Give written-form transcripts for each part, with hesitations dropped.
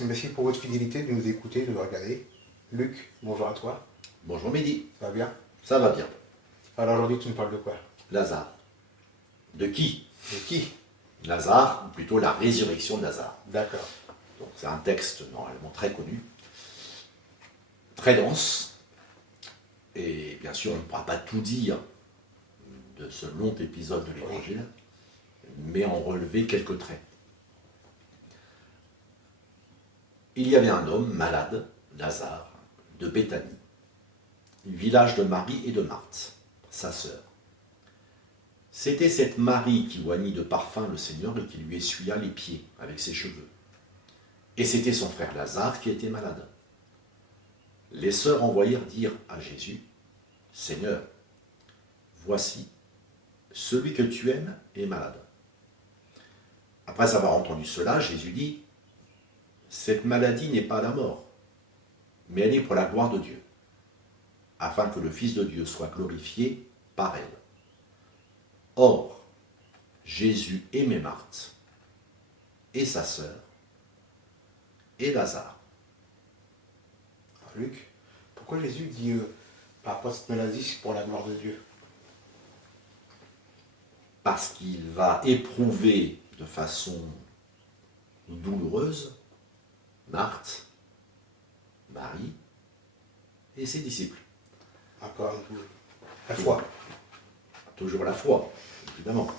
Merci pour votre fidélité de nous écouter, de nous regarder. Luc, bonjour à toi. Bonjour Mehdi. Ça va bien? Ça va bien. Alors aujourd'hui, tu nous parles de quoi? Lazare. De qui? De qui? Lazare, ou plutôt la résurrection de Lazare. D'accord. Donc c'est un texte normalement très connu, très dense, et bien sûr on ne pourra pas tout dire de ce long épisode de l'Évangile, mais en relever quelques traits. Il y avait un homme malade, Lazare, de Béthanie, village de Marie et de Marthe, sa sœur. C'était cette Marie qui oignit de parfum le Seigneur et qui lui essuya les pieds avec ses cheveux. Et c'était son frère Lazare qui était malade. Les sœurs envoyèrent dire à Jésus, « Seigneur, voici, celui que tu aimes est malade. » Après avoir entendu cela, Jésus dit, « Cette maladie n'est pas la mort, mais elle est pour la gloire de Dieu, afin que le Fils de Dieu soit glorifié par elle. » Or, Jésus aimait Marthe et sa sœur et Lazare. Alors, Luc, pourquoi Jésus dit par rapport à cette maladie, c'est pour la gloire de Dieu? Parce qu'il va éprouver de façon douloureuse Marthe, Marie et ses disciples. Encore un peu. La foi. Toujours la foi, évidemment.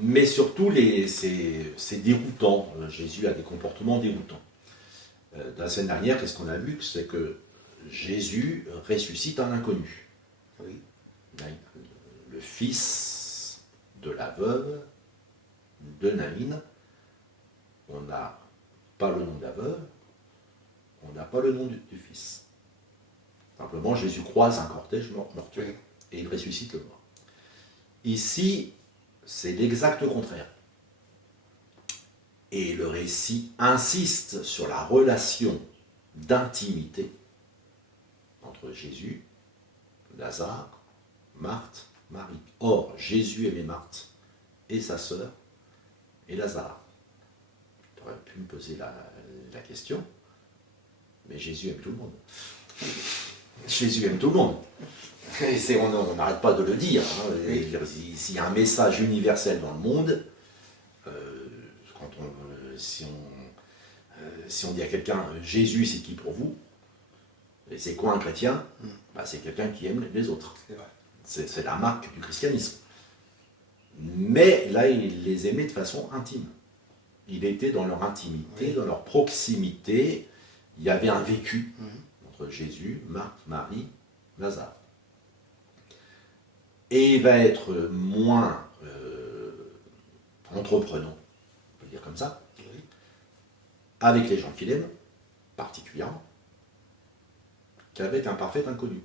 Mais surtout, c'est déroutant. Jésus a des comportements déroutants. Dans la semaine dernière, qu'est-ce qu'on a vu? C'est que Jésus ressuscite un inconnu. Oui. Le fils de la veuve de Naïn. On n'a pas le nom de la veuve, on n'a pas le nom du fils. Simplement, Jésus croise un cortège mortuaire et il ressuscite le mort. Ici, c'est l'exact contraire. Et le récit insiste sur la relation d'intimité entre Jésus, Lazare, Marthe, Marie. Or, Jésus aimait Marthe et sa sœur et Lazare. Tu aurais pu me poser la question, mais Jésus aime tout le monde. Jésus aime tout le monde. Et on n'arrête pas de le dire. Hein. S'il y a un message universel dans le monde, si on dit à quelqu'un « Jésus, c'est qui pour vous ?» Et c'est quoi un chrétien? C'est quelqu'un qui aime les autres. C'est la marque du christianisme. Mais là, il les aimait de façon intime. Il était dans leur intimité, dans leur proximité. Il y avait un vécu entre Jésus, Marthe, Marie, Lazare. Et il va être moins entreprenant, on peut dire comme ça, avec les gens qu'il aime, particulièrement, qu'avec un parfait inconnu.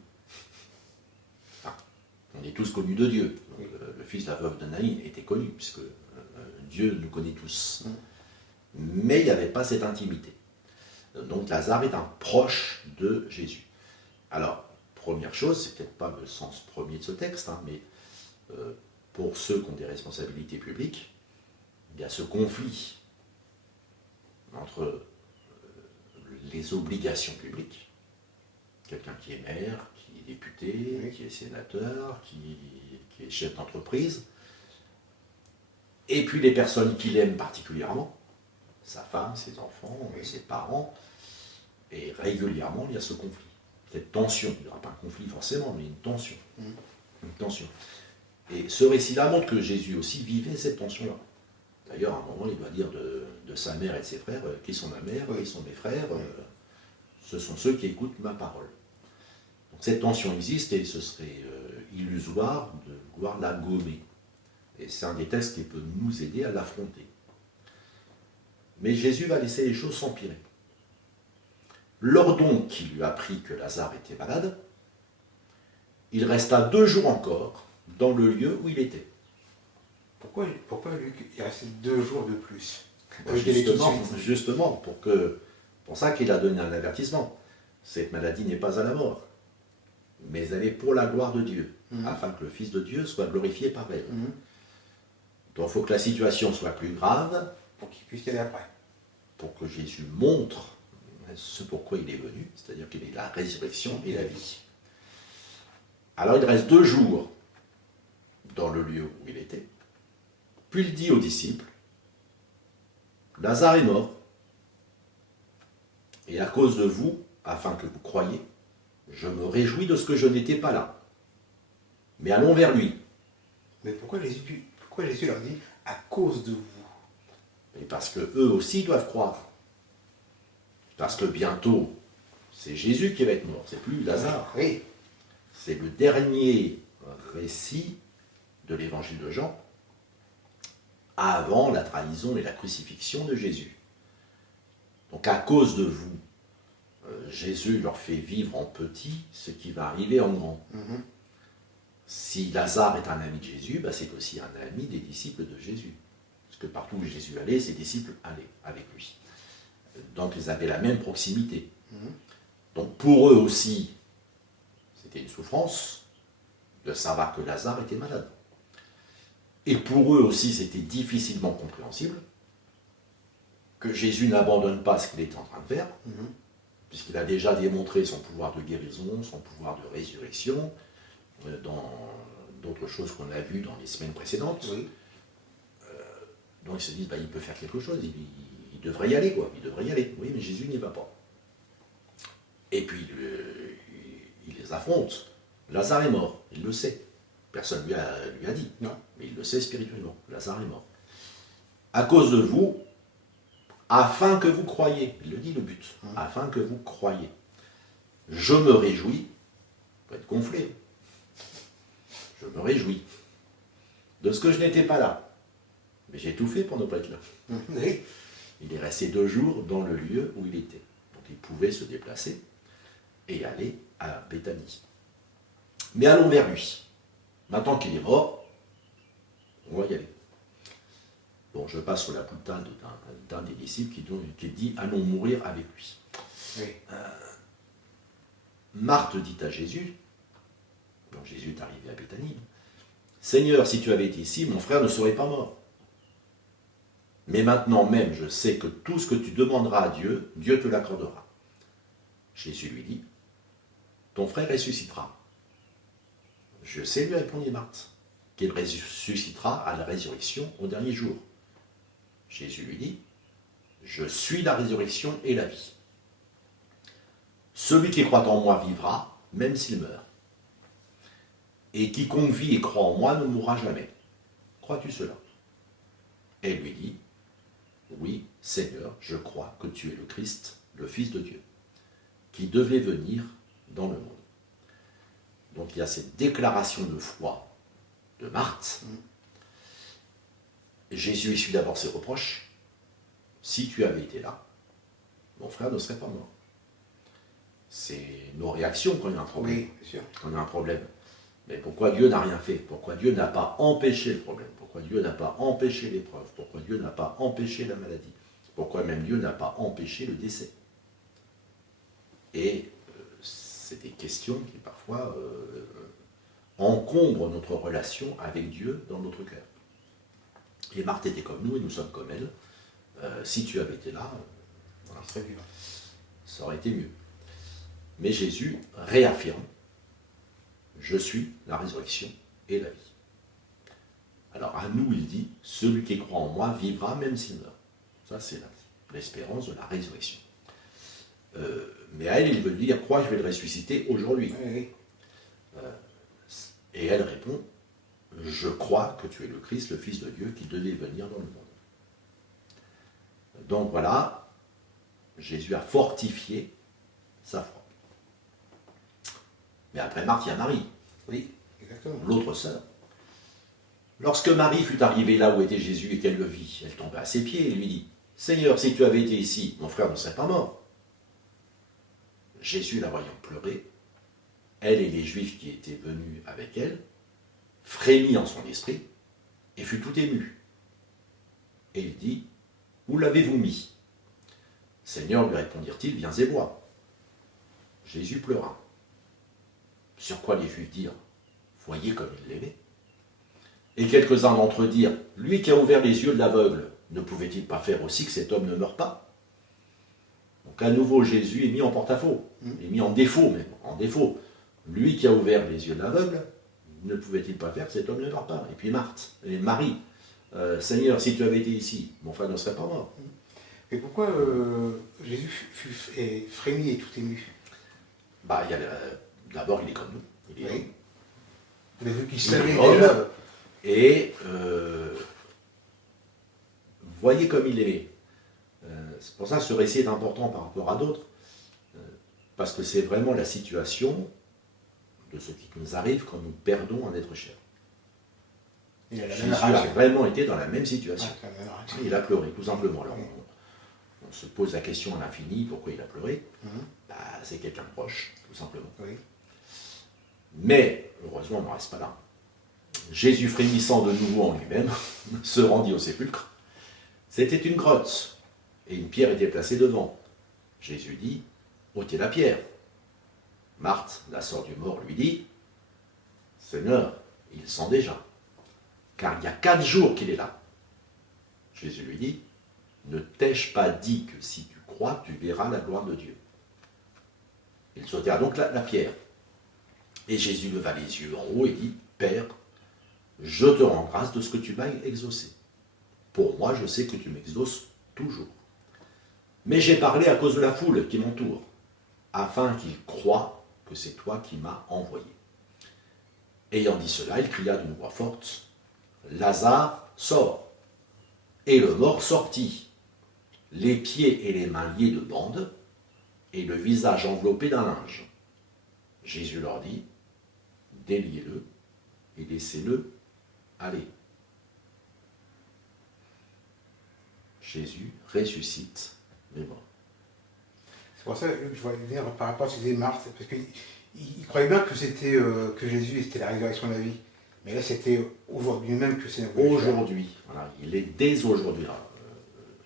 On est tous connus de Dieu. Donc, le fils de la veuve de Naïn était connu, puisque Dieu nous connaît tous. Mais il n'y avait pas cette intimité. Donc Lazare est un proche de Jésus. Alors, première chose, c'est peut-être pas le sens premier de ce texte, mais pour ceux qui ont des responsabilités publiques, il y a ce conflit entre les obligations publiques, quelqu'un qui est maire, qui est député, qui est sénateur, qui est chef d'entreprise, et puis les personnes qu'il aime particulièrement, sa femme, ses enfants, ses parents, et régulièrement il y a ce conflit, cette tension. Il n'y aura pas un conflit forcément, mais une tension. Une tension. Et ce récit-là montre que Jésus aussi vivait cette tension-là. D'ailleurs, à un moment, il doit dire de sa mère et de ses frères, qui sont ma mère, qui sont mes frères, ce sont ceux qui écoutent ma parole. Donc cette tension existe et ce serait illusoire de vouloir la gommer. Et c'est un des textes qui peut nous aider à l'affronter. Mais Jésus va laisser les choses s'empirer. Lors donc qu'il lui apprit que Lazare était malade, il resta 2 jours encore dans le lieu où il était. Pourquoi Luc, il restait 2 jours de plus? Justement, pour ça qu'il a donné un avertissement. Cette maladie n'est pas à la mort, mais elle est pour la gloire de Dieu, afin que le Fils de Dieu soit glorifié par elle. Donc il faut que la situation soit plus grave pour qu'il puisse y aller après. pour que Jésus montre ce pourquoi il est venu, c'est-à-dire qu'il est la résurrection et la vie. Alors il reste 2 jours dans le lieu où il était, puis il dit aux disciples, Lazare est mort, et à cause de vous, afin que vous croyiez, je me réjouis de ce que je n'étais pas là. Mais allons vers lui. Mais pourquoi Jésus leur dit à cause de vous? Et parce que eux aussi doivent croire. Parce que bientôt, c'est Jésus qui va être mort, c'est plus Lazare. Oui. C'est le dernier récit de l'évangile de Jean avant la trahison et la crucifixion de Jésus. Donc à cause de vous, Jésus leur fait vivre en petit ce qui va arriver en grand. Mhm. Si Lazare est un ami de Jésus, c'est aussi un ami des disciples de Jésus. Parce que partout où Jésus allait, ses disciples allaient avec lui. Donc ils avaient la même proximité. Mhm. Donc pour eux aussi, c'était une souffrance de savoir que Lazare était malade. Et pour eux aussi, c'était difficilement compréhensible que Jésus n'abandonne pas ce qu'il est en train de faire, Mhm. puisqu'il a déjà démontré son pouvoir de guérison, son pouvoir de résurrection, dans d'autres choses qu'on a vues dans les semaines précédentes. Oui. Donc ils se disent, il peut faire quelque chose, il devrait y aller, quoi. Il devrait y aller. Oui, mais Jésus n'y va pas. Et puis il les affronte. Lazare est mort, il le sait. Personne ne lui a dit. Non. Mais il le sait spirituellement. Lazare est mort. À cause de vous, afin que vous croyiez. Il le dit, le but. Afin que vous croyiez. Je me réjouis. Il faut être gonflé. Je me réjouis de ce que je n'étais pas là. Mais j'ai tout fait pour ne pas être là. Oui. Il est resté 2 jours dans le lieu où il était. Donc il pouvait se déplacer et aller à Béthanie. Mais allons vers lui. Maintenant qu'il est mort, on va y aller. Bon, je passe sur la boutade d'un des disciples qui dit « Allons mourir avec lui Oui. ». Marthe dit à Jésus, donc Jésus est arrivé à Béthanie, « Seigneur, si tu avais été ici, mon frère ne serait pas mort. Mais maintenant même, je sais que tout ce que tu demanderas à Dieu, Dieu te l'accordera. » Jésus lui dit, « Ton frère ressuscitera. » Je sais, lui répondit Marthe, qu'il ressuscitera à la résurrection au dernier jour. Jésus lui dit, je suis la résurrection et la vie. Celui qui croit en moi vivra, même s'il meurt. Et quiconque vit et croit en moi ne mourra jamais. Crois-tu cela? Elle lui dit, oui, Seigneur, je crois que tu es le Christ, le Fils de Dieu, qui devait venir dans le monde. Donc il y a cette déclaration de foi de Marthe. Jésus essuie d'abord ses reproches. Si tu avais été là, mon frère ne serait pas mort. C'est nos réactions quand il y a un problème. Oui, bien sûr. Quand il y a un problème. Mais pourquoi Dieu n'a rien fait? Pourquoi Dieu n'a pas empêché le problème? Pourquoi Dieu n'a pas empêché l'épreuve? Pourquoi Dieu n'a pas empêché la maladie? Pourquoi même Dieu n'a pas empêché le décès? Et c'est des questions qui parfois encombrent notre relation avec Dieu dans notre cœur. Et Marthe était comme nous et nous sommes comme elle. Si tu avais été là, voilà, ça aurait été mieux. Mais Jésus réaffirme, je suis la résurrection et la vie. Alors à nous, il dit, celui qui croit en moi vivra même s'il meurt. Ça, c'est l'espérance de la résurrection. Mais à elle, il veut dire, crois, je vais le ressusciter aujourd'hui. Oui. Et elle répond, je crois que tu es le Christ, le Fils de Dieu, qui devait venir dans le monde. Donc voilà, Jésus a fortifié sa foi. Mais après Marthe, il y a Marie. Oui, exactement. L'autre sœur. Lorsque Marie fut arrivée là où était Jésus et qu'elle le vit, elle tomba à ses pieds et lui dit, Seigneur, si tu avais été ici, mon frère ne serait pas mort. Jésus, la voyant pleurer, elle et les Juifs qui étaient venus avec elle, frémit en son esprit et fut tout ému. Et il dit, où l'avez-vous mis? Seigneur, lui répondirent-ils, viens et vois. Jésus pleura. Sur quoi les Juifs dirent, voyez comme il l'aimait. Et quelques-uns d'entre eux dirent, lui qui a ouvert les yeux de l'aveugle, ne pouvait-il pas faire aussi que cet homme ne meure pas? Donc à nouveau, Jésus est mis en porte-à-faux, est mis en défaut même, en défaut. Lui qui a ouvert les yeux de l'aveugle, ne pouvait-il pas faire que cet homme ne meure pas? Et puis Marthe, et Marie, Seigneur, si tu avais été ici, mon frère ne serait pas mort. Mais pourquoi Jésus frémit et tout ému? Bah, d'abord, il est comme nous. Il est Oui. homme. Mais vu qu'il Il savait est homme. déjà... Et voyez comme il aimait. C'est pour ça que ce récit est important par rapport à d'autres, parce que c'est vraiment la situation de ce qui nous arrive quand nous perdons un être cher. Il a la Jésus même a réaction. vraiment été dans la même situation. Ouais, la même réaction. Il a pleuré, tout simplement. Alors, on se pose la question à l'infini, pourquoi il a pleuré? Bah, c'est quelqu'un de proche, tout simplement. Oui. Mais, heureusement, on n'en reste pas là. Jésus, frémissant de nouveau en lui-même, se rendit au sépulcre. C'était une grotte, et une pierre était placée devant. Jésus dit, ôtez la pierre. Marthe, la sœur du mort, lui dit, Seigneur, il sent déjà, car il y a 4 jours qu'il est là. Jésus lui dit, ne t'ai-je pas dit que si tu crois, tu verras la gloire de Dieu? Ils ôtèrent donc la pierre. Et Jésus leva les yeux en haut et dit, Père, je te rends grâce de ce que tu m'as exaucé. Pour moi, je sais que tu m'exauces toujours. Mais j'ai parlé à cause de la foule qui m'entoure, afin qu'ils croient que c'est toi qui m'as envoyé. Ayant dit cela, il cria d'une voix forte, Lazare, sors. Et le mort sortit, les pieds et les mains liés de bandes, et le visage enveloppé d'un linge. Jésus leur dit, déliez-le et laissez-le aller. Jésus ressuscite les morts. C'est pour ça que je vois venir par rapport à ce que disait Marthe, parce qu'il croyait bien que c'était que Jésus c'était la résurrection de la vie. Mais là, c'était aujourd'hui même que c'est... Aujourd'hui, voilà, il est dès aujourd'hui là.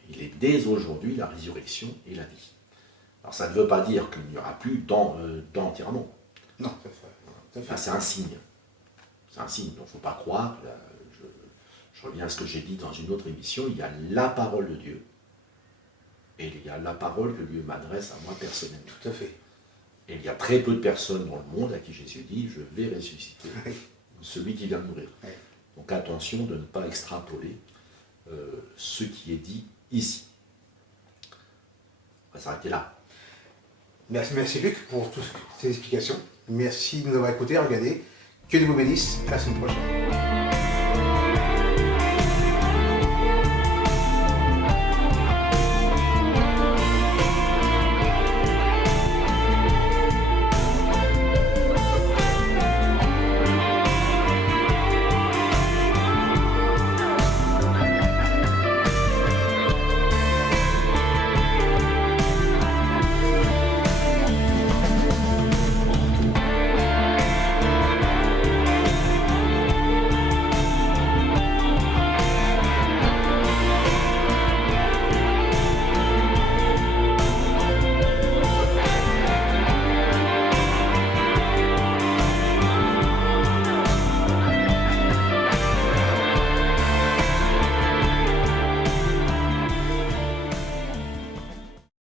Il est dès aujourd'hui la résurrection et la vie. Alors ça ne veut pas dire qu'il n'y aura plus d'enterrement. Non, ça fait. Enfin, c'est un signe. C'est un signe, donc il ne faut pas croire. Là, je reviens à ce que j'ai dit dans une autre émission, il y a la parole de Dieu et il y a la parole que Dieu m'adresse à moi personnellement. Tout à fait. Et il y a très peu de personnes dans le monde à qui Jésus dit, je vais ressusciter Oui. celui qui vient de mourir. Oui. Donc attention de ne pas extrapoler ce qui est dit ici. On va s'arrêter là. Merci Luc pour toutes ces explications. Merci de nous avoir écoutés, regardez. Que Dieu vous bénisse. À la semaine prochaine.